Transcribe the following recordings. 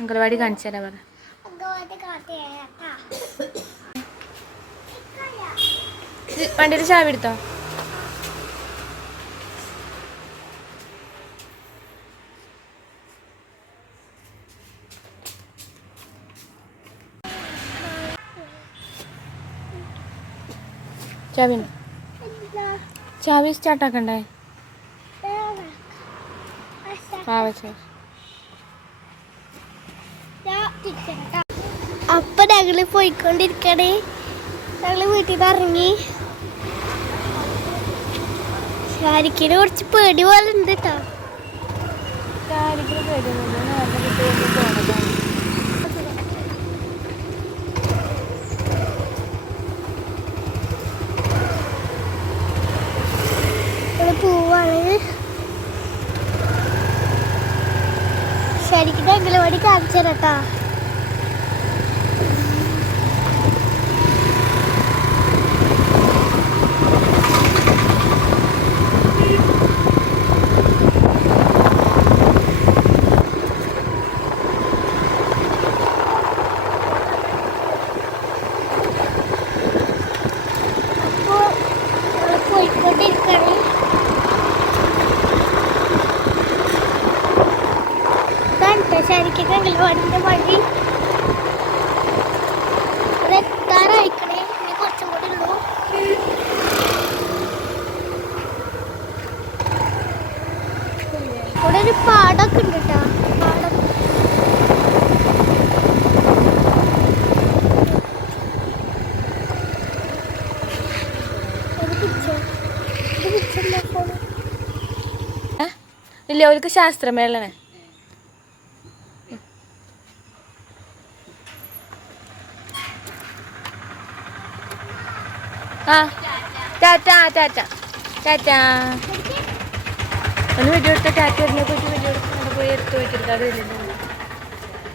അംഗൻവാടി കാണിച്ചു തരാം പറ വണ്ടിയുടെ ചാവി എടുത്തോ? ചാവി? ചാവി സ്റ്റാർട്ടാക്കണ്ടേ? ആവശ്യം അപ്പൊ ഞങ്ങൾ പോയിക്കൊണ്ടിരിക്കണേ. ഞങ്ങൾ വീട്ടിൽ നിന്ന് ഇറങ്ങി. ശാരിക്കിന് കുറച്ച് പേടി പോലെ ഉണ്ട് കേട്ടോ പോവാണ്. ശരിക്കും അംഗലവാടി കാണിച്ചു തരാം കേട്ടോ അപ്പോ ഞങ്ങൾ പോയിക്കൊണ്ടിരിക്കണേ ഇതാണ് ശരിക്കും വഴി ഇവിടെ ഇനി കുറച്ചും കൂടെ ഉള്ളൂ. ഇവിടെ ഒരു പാടൊക്കെ ഉണ്ട് കേട്ടോ. പാടം. ഇല്ല അവർക്ക് ശാസ്ത്രമേളനെ ആ. വീഡിയോ വീഡിയോ പോയി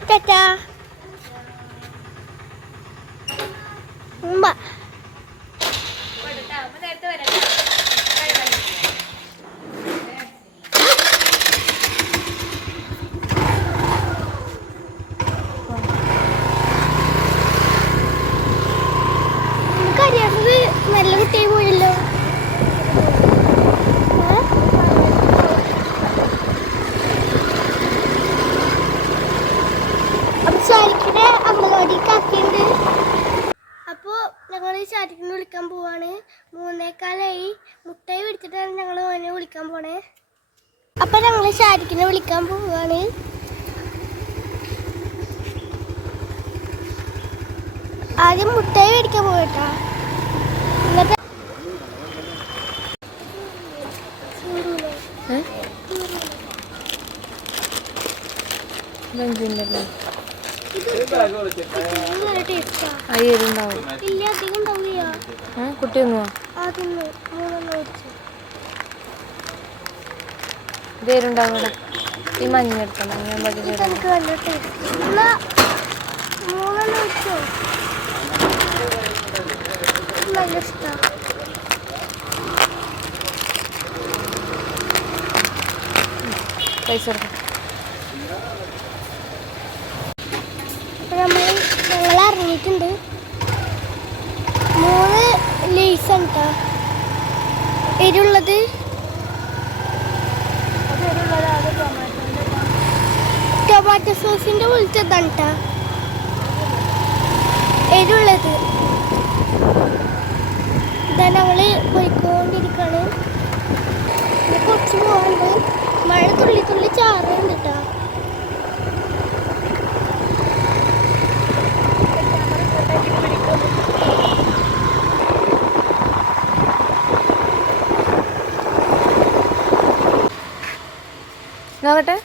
ടാറ്റാ. ഞങ്ങൾ ശാരിക്കിനെ വിളിക്കാൻ പോവാണ്. മൂന്നേക്കാലായി. മുട്ടായി പിടിച്ചിട്ടാണ് ഞങ്ങൾ ഓനെ വിളിക്കാൻ പോണേ. അപ്പൊ ഞങ്ങൾ ചാറ്റിക്കിനെ വിളിക്കാൻ പോവാണ്. ആദ്യം മുട്ടായി മേടിക്കാൻ പോകട്ടോ എന്നിട്ട് ഏ കുട്ടി ഈ എടുക്കണം എനിക്ക് നല്ല ഞങ്ങൾ ഇറങ്ങിയിട്ടുണ്ട് മൂന്ന് ലേസ് ആണ് കേട്ടോ എരുള്ളത് ടൊമാറ്റോ സോസിന്റെ വിളിച്ചതാണ് കേട്ടോ എരുള്ളത് ഇതാ ഞങ്ങൾ പോയിക്കൊണ്ടിരിക്കാണ്. ഇനി കുറച്ച് പോകുമ്പോൾ മഴ തുള്ളി തുള്ളി ചാറുണ്ട് കേട്ടോ നോക്കട്ടെ.